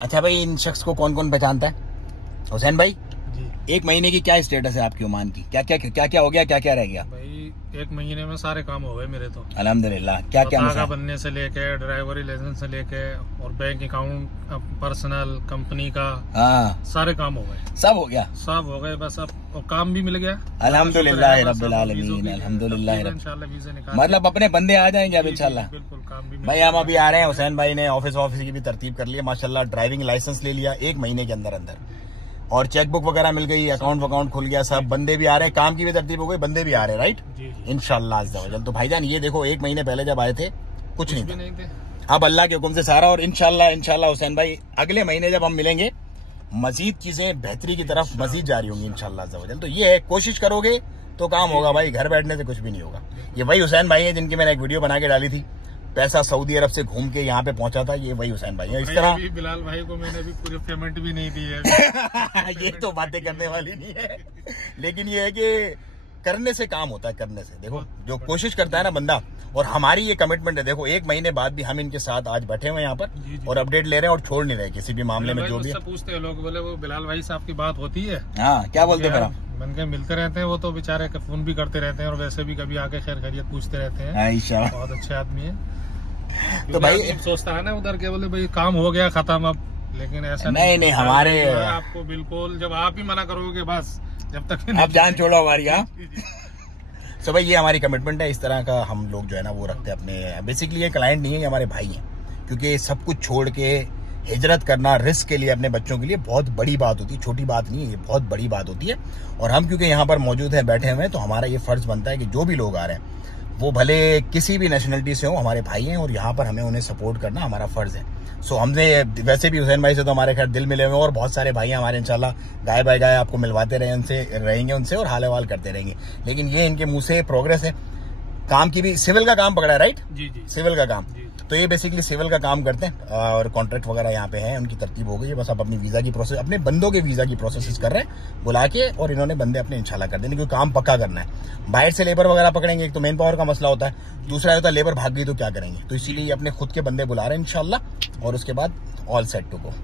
अच्छा भाई, इन शख्स को कौन कौन पहचानता है? हुसैन भाई जी। 1 महीने की क्या स्टेटस है आपकी ओमान की? क्या क्या हो गया, क्या क्या रह गया? भाई 1 महीने में सारे काम हो गए मेरे तो। अल्हम्दुलिल्लाह। क्या क्या पताका मसला? बनने से लेके ड्राइवरी लाइसेंस से लेके और बैंक अकाउंट, पर्सनल, कंपनी का हाँ, सारे काम हो गए। सब हो गया। सब हो गए, बस अब और काम भी मिल गया। अल्हम्दुलिल्लाह बस रब्बिल अब आलमीन, वीज़ों की अल्हम्दुलिल्लाह तकरीबन इंशाल्लाह वीज़े निकाल मतलब अपने बंदे आ जाएंगे अब जी, इंशाल्लाह। बिल्कुल काम भी मिल भाई हम अभी आ रहे हैं, हुसैन भाई ने ऑफिस की भी तरतीब कर लिया माशाल्लाह। ड्राइविंग लाइसेंस ले लिया 1 महीने के अंदर अंदर, और चेकबुक वगैरह मिल गई, अकाउंट खुल गया, सब बंदे भी आ रहे हैं, काम की भी तरतीब हो गई, बंदे भी आ रहे हैं, राइट जी। इंशाल्लाह अज़्ज़ा वजल। तो भाईजान ये देखो, 1 महीने पहले जब आए थे कुछ भी नहीं नहीं थे। था, अब अल्लाह के हुक्म से सारा। और इंशाल्लाह हुसैन भाई अगले महीने जब हम मिलेंगे मजीद चीजें बेहतरी की तरफ मजीद जारी होंगी इंशाल्लाह अज़्ज़ा वजल। तो ये है, कोशिश करोगे तो काम होगा भाई, घर बैठने से कुछ भी नहीं होगा। ये वही हुसैन भाई है जिनकी मैंने एक वीडियो बना के डाली थी, पैसा सऊदी अरब से घूम के यहाँ पे पहुंचा था, ये वही हुसैन भाई है। इस तरह बिलाल भाई को मैंने अभी पूरी पेमेंट भी नहीं दी है। ये तो बातें करने वाली नहीं है, लेकिन ये है कि करने से काम होता है, करने से। देखो जो कोशिश करता है ना बंदा, और हमारी ये कमिटमेंट है। देखो 1 महीने बाद भी हम इनके साथ आज बैठे हुए यहाँ पर और अपडेट ले रहे हैं और छोड़ नहीं रहे किसी भी मामले में। जो भी पूछते हैं लोग, बोले वो बिलाल भाई साहब की बात होती है। हाँ, क्या बोलते हैं? मन के मिलते रहते हैं, वो तो बेचारे फोन भी करते रहते हैं और वैसे भी कभी आके खैर खैरियत पूछते रहते हैं। बहुत अच्छे आदमी है। तो भाई सोचता है ना उधर के, बोले भाई काम हो गया खत्म अब, लेकिन ऐसा नहीं हमारे आपको बिल्कुल, जब आप ही मना करोगे बस, जब तक आप जान छोड़ो हमारी। यहाँ तो भाई ये हमारी कमिटमेंट है, इस तरह का हम लोग जो है ना वो रखते हैं अपने। बेसिकली ये क्लाइंट नहीं है, ये हमारे भाई हैं, क्योंकि सब कुछ छोड़ के हिजरत करना रिस्क के लिए अपने बच्चों के लिए बहुत बड़ी बात होती है, छोटी बात नहीं है, ये बहुत बड़ी बात होती है। और हम क्योंकि यहाँ पर मौजूद हैं, बैठे हुए हैं, तो हमारा ये फर्ज बनता है कि जो भी लोग आ रहे हैं वो भले किसी भी नेशनलिटी से हो, हमारे भाई हैं, और यहाँ पर हमें उन्हें सपोर्ट करना हमारा फर्ज है। सो हमने वैसे भी हुसैन भाई से तो हमारे खैर दिल मिले हुए हैं, और बहुत सारे भाई हैं हमारे इंशाल्लाह गाय बाय गाय आपको मिलवाते रहेंगे उनसे और हाल हवाल करते रहेंगे। लेकिन ये इनके मुंह से प्रोग्रेस है। काम की भी सिविल का काम पकड़ा है, राइट? जी जी, सिविल का काम। तो ये बेसिकली सिविल का काम करते हैं और कॉन्ट्रैक्ट वगैरह यहाँ पे है, उनकी तरतीब हो गई है। बस अब अपनी वीजा की प्रोसेस, अपने बंदों के वीजा की प्रोसेस कर रहे हैं बुला के, और इन्होंने बंदे अपने इंशाल्लाह कर देंगे, क्योंकि काम पक्का करना है। बाहर से लेबर वगैरह पकड़ेंगे, एक तो मेन पावर का मसला होता है, दूसरा होता है लेबर भाग गई तो क्या करेंगे। तो इसीलिए अपने खुद के बंदे बुला रहे हैं इंशाल्लाह, और उसके बाद ऑल सेट टू गो।